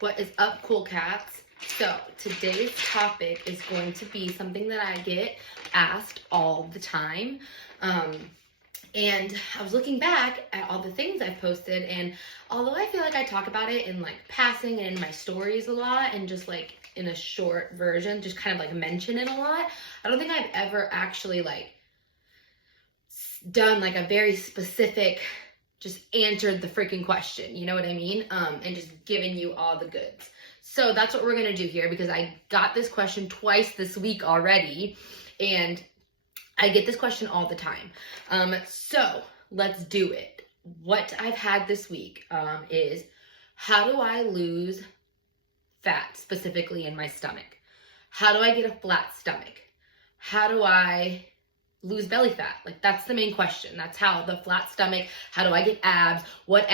What is up, cool cats? So today's topic is going to be something that I get asked all the time. And I was looking back at all the things I've posted, and although I feel like I talk about it in like passing and in my stories a lot and just like in a short version, just kind of like mention it a lot, I don't think I've ever actually like done like a very specific, just answered the freaking question, you know what I mean? And just giving you all the goods. So that's what we're gonna do here, because I got this question twice this week already, and I get this question all the time. So let's do it. What I've had this week is, how do I lose fat, specifically in my stomach? How do I get a flat stomach? How do I lose belly fat? Like, that's the main question. That's how the flat stomach, how do I get abs? What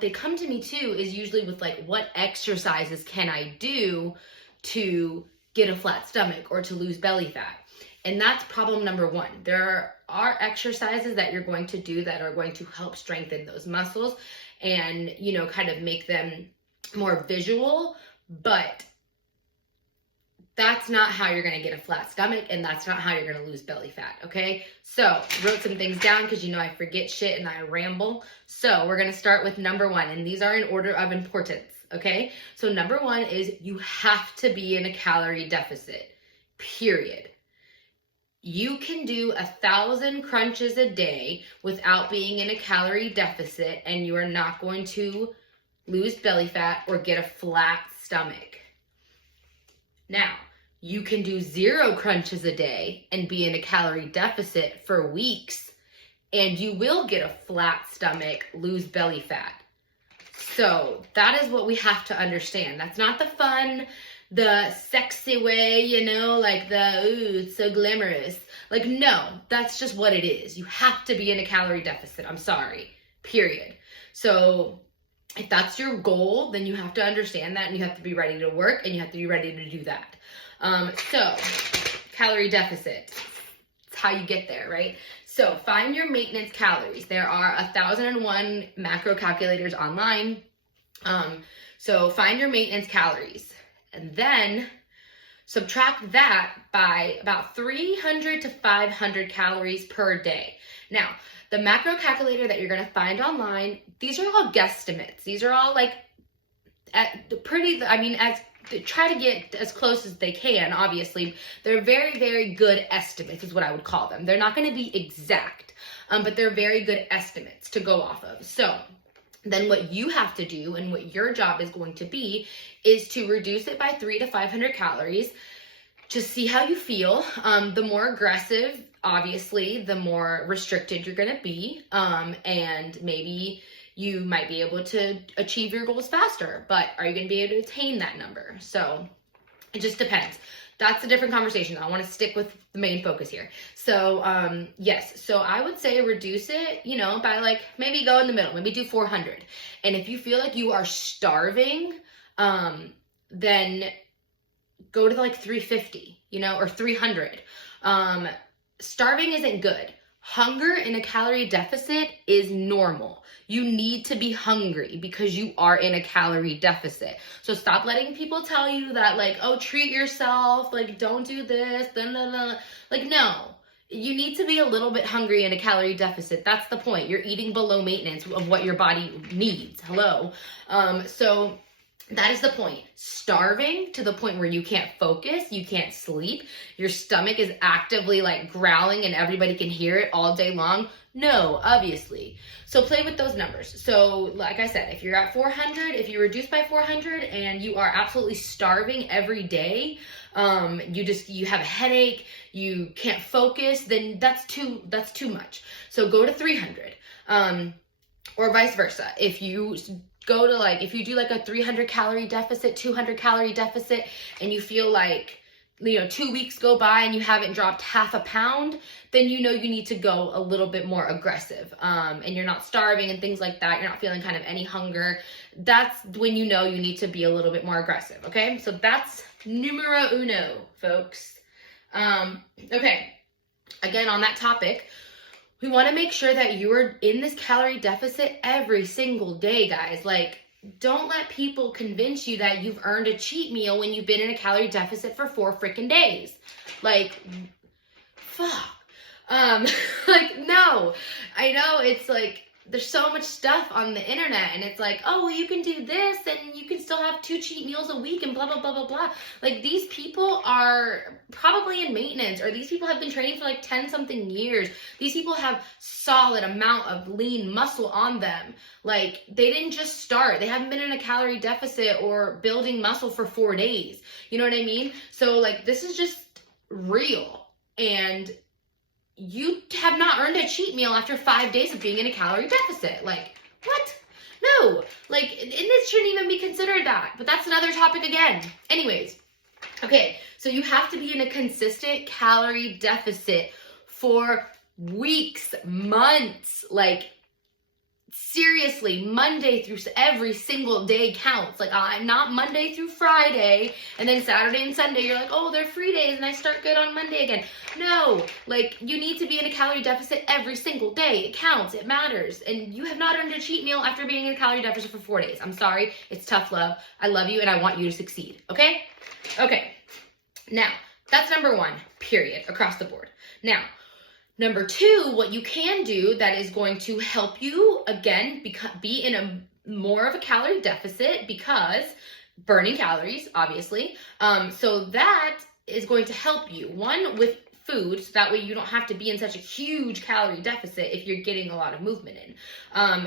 they come to me to is usually with like, what exercises can I do to get a flat stomach or to lose belly fat? And that's problem number one. There are exercises that you're going to do that are going to help strengthen those muscles and, you know, kind of make them more visual, but that's not how you're gonna get a flat stomach, and that's not how you're gonna lose belly fat, okay? So, wrote some things down because you know I forget shit and I ramble. So, we're gonna start with number one, and these are in order of importance, okay? So, number one is you have to be in a calorie deficit, period. You can do 1,000 crunches a day without being in a calorie deficit, and you are not going to lose belly fat or get a flat stomach. Now, you can do 0 crunches a day and be in a calorie deficit for weeks, and you will get a flat stomach, lose belly fat. So that is what we have to understand. That's not the fun, the sexy way, you know, like the, ooh, it's so glamorous. Like, no, that's just what it is. You have to be in a calorie deficit. I'm sorry, period. So if that's your goal, then you have to understand that, and you have to be ready to work, and you have to be ready to do that. So calorie deficit, it's how you get there, right? So find your maintenance calories. There are 1,001 macro calculators online. So find your maintenance calories, and then subtract that by about 300 to 500 calories per day. Now, the macro calculator that you're going to find online, these are all guesstimates. These are all like try to get as close as they can, obviously. They're very, very good estimates is what I would call them. They're not going to be exact, but they're very good estimates to go off of. So then what you have to do, and what your job is going to be, is to reduce it by 300 to 500 calories. Just see how you feel. The more aggressive, obviously, the more restricted you're going to be. And maybe you might be able to achieve your goals faster, but are you going to be able to attain that number? So it just depends. That's a different conversation. I want to stick with the main focus here. So, yes. So I would say reduce it, you know, by like, maybe go in the middle, maybe do 400. And if you feel like you are starving, then go to like 350, you know, or 300. Starving isn't good. Hunger in a calorie deficit is normal. You need to be hungry because you are in a calorie deficit. So stop letting people tell you that, like, oh, treat yourself, like, don't do this, blah, blah, blah. Like, no. You need to be a little bit hungry in a calorie deficit. That's the point. You're eating below maintenance of what your body needs. Hello. So that is the point. Starving to the point where you can't focus, you can't sleep, your stomach is actively like growling and everybody can hear it all day long. No, obviously. So play with those numbers. So like I said, if you're at 400, if you reduce by 400 and you are absolutely starving every day, you have a headache, you can't focus, then that's too much. So go to 300. Or vice versa. If you go to like, if you do like a 300 calorie deficit, 200 calorie deficit, and you feel like, you know, 2 weeks go by and you haven't dropped half a pound, then you know you need to go a little bit more aggressive. And you're not starving and things like that. You're not feeling kind of any hunger. That's when you know you need to be a little bit more aggressive. Okay. So that's numero uno, folks. Okay. Again, on that topic, we want to make sure that you are in this calorie deficit every single day, guys. Like, don't let people convince you that you've earned a cheat meal when you've been in a calorie deficit for 4 freaking days. Like, fuck. Like, no. I know it's like, there's so much stuff on the internet, and it's like, oh, well, you can do this and you can still have 2 cheat meals a week and blah, blah, blah, blah, blah. Like, these people are probably in maintenance, or these people have been training for like 10 something years. These people have solid amount of lean muscle on them. Like, they didn't just start. They haven't been in a calorie deficit or building muscle for 4 days. You know what I mean? So like, this is just real. And you have not earned a cheat meal after 5 days of being in a calorie deficit. Like, what? No. Like, and this shouldn't even be considered that. But that's another topic again. Anyways, okay, so you have to be in a consistent calorie deficit for weeks, months. Like, seriously, Monday through every single day counts. Like, I'm not Monday through Friday, and then Saturday and Sunday, you're like, oh, they're free days, and I start good on Monday again. No, like, you need to be in a calorie deficit every single day. It counts. It matters. And you have not earned a cheat meal after being in a calorie deficit for 4 days. I'm sorry. It's tough love. I love you, and I want you to succeed. Okay? Okay. Now, that's number 1, period, across the board. Now, number 2, what you can do that is going to help you, again, be in a more of a calorie deficit, because burning calories, obviously. So that is going to help you, one, with food, so that way you don't have to be in such a huge calorie deficit if you're getting a lot of movement in.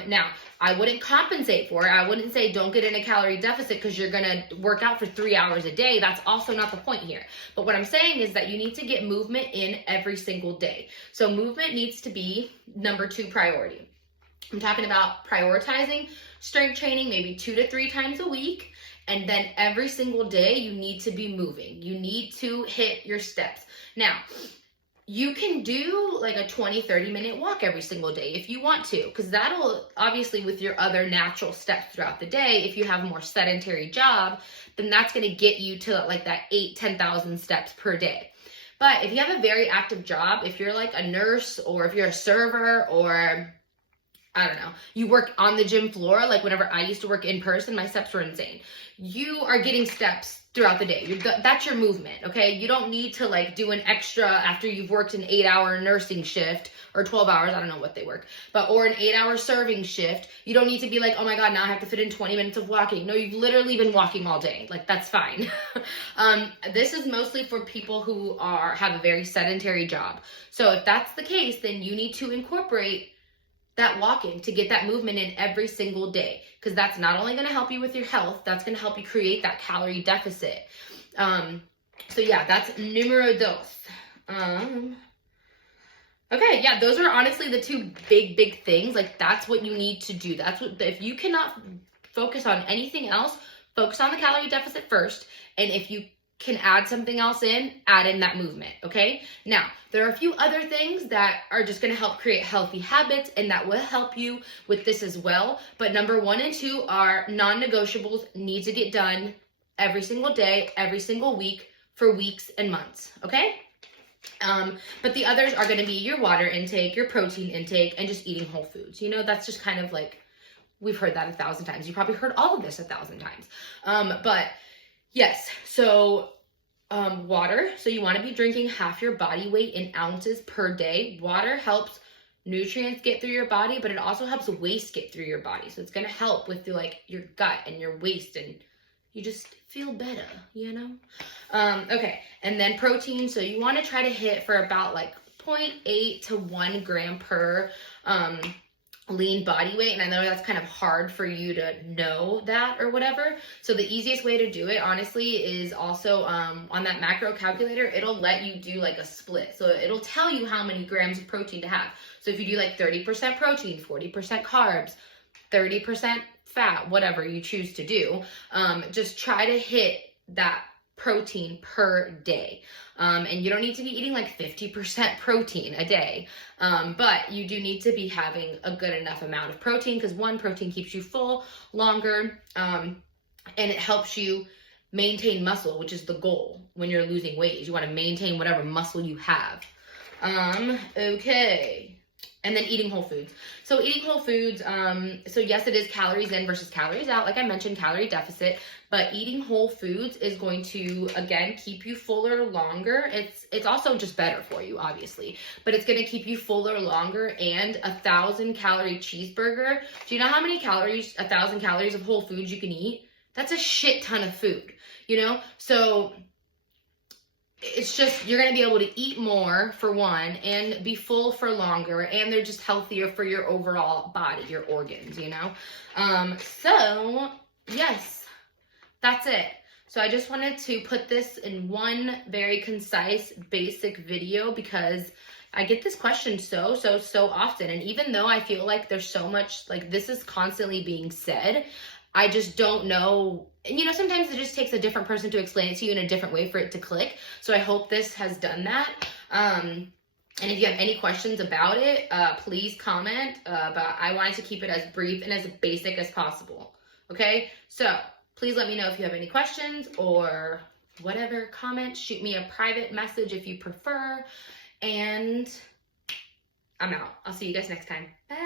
Now, I wouldn't compensate for it. I wouldn't say don't get in a calorie deficit because you're going to work out for 3 hours a day. That's also not the point here. But what I'm saying is that you need to get movement in every single day. So movement needs to be number 2 priority. I'm talking about prioritizing strength training maybe 2 to 3 times a week. And then every single day you need to be moving. You need to hit your steps. Now, you can do like a 20-30 minute walk every single day if you want to, because that'll, obviously, with your other natural steps throughout the day, if you have a more sedentary job, then that's going to get you to like that 8,000-10,000 steps per day. But if you have a very active job, if you're like a nurse, or if you're a server, or I don't know, you work on the gym floor, like whenever I used to work in person, my steps were insane. You are getting steps throughout the day. That's your movement, okay? You don't need to like do an extra after you've worked an 8-hour nursing shift, or 12 hours, I don't know what they work, or an 8-hour serving shift. You don't need to be like, oh my God, now I have to fit in 20 minutes of walking. No, you've literally been walking all day. Like, that's fine. This is mostly for people who have a very sedentary job. So if that's the case, then you need to incorporate that walking to get that movement in every single day, because that's not only going to help you with your health, that's going to help you create that calorie deficit. So yeah, that's numero 2. Okay, yeah, those are honestly the 2 big things. Like, that's what you need to do. That's what, if you cannot focus on anything else, focus on the calorie deficit first. And if you can add something else in, add in that movement, okay? Now, there are a few other things that are just gonna help create healthy habits, and that will help you with this as well. But number 1 and 2 are non-negotiables, need to get done every single day, every single week, for weeks and months, okay? But the others are gonna be your water intake, your protein intake, and just eating whole foods. You know, that's just kind of like, we've heard that 1,000 times. You probably heard all of this 1,000 times. But yes, so water. So you want to be drinking half your body weight in ounces per day. Water helps nutrients get through your body, but it also helps waste get through your body. So it's going to help with your gut and your waist, and you just feel better, you know? Okay, and then protein. So you want to try to hit for about like 0.8 to 1 gram per lean body weight. And I know that's kind of hard for you to know that or whatever. So the easiest way to do it, honestly, is also on that macro calculator, it'll let you do like a split. So it'll tell you how many grams of protein to have. So if you do like 30% protein, 40% carbs, 30% fat, whatever you choose to do, just try to hit that protein per day. And you don't need to be eating like 50% protein a day. But you do need to be having a good enough amount of protein, because one, protein keeps you full longer, and it helps you maintain muscle, which is the goal when you're losing weight. You want to maintain whatever muscle you have. Okay. And then eating whole foods. So eating whole foods, so yes, it is calories in versus calories out. Like I mentioned, calorie deficit, but eating whole foods is going to, again, keep you fuller longer. It's also just better for you, obviously, but it's going to keep you fuller longer. And 1,000-calorie cheeseburger. Do you know how many calories, 1,000 calories of whole foods you can eat? That's a shit ton of food, you know? So it's just, you're going to be able to eat more for one and be full for longer, and they're just healthier for your overall body, your organs, you know? So yes, that's it. So I just wanted to put this in one very concise, basic video because I get this question so often. And even though I feel like there's so much, like this is constantly being said, I just don't know. And you know, sometimes it just takes a different person to explain it to you in a different way for it to click. So I hope this has done that. And if you have any questions about it, please comment. But I wanted to keep it as brief and as basic as possible. Okay? So please let me know if you have any questions or whatever. Comment, shoot me a private message if you prefer. And I'm out. I'll see you guys next time. Bye.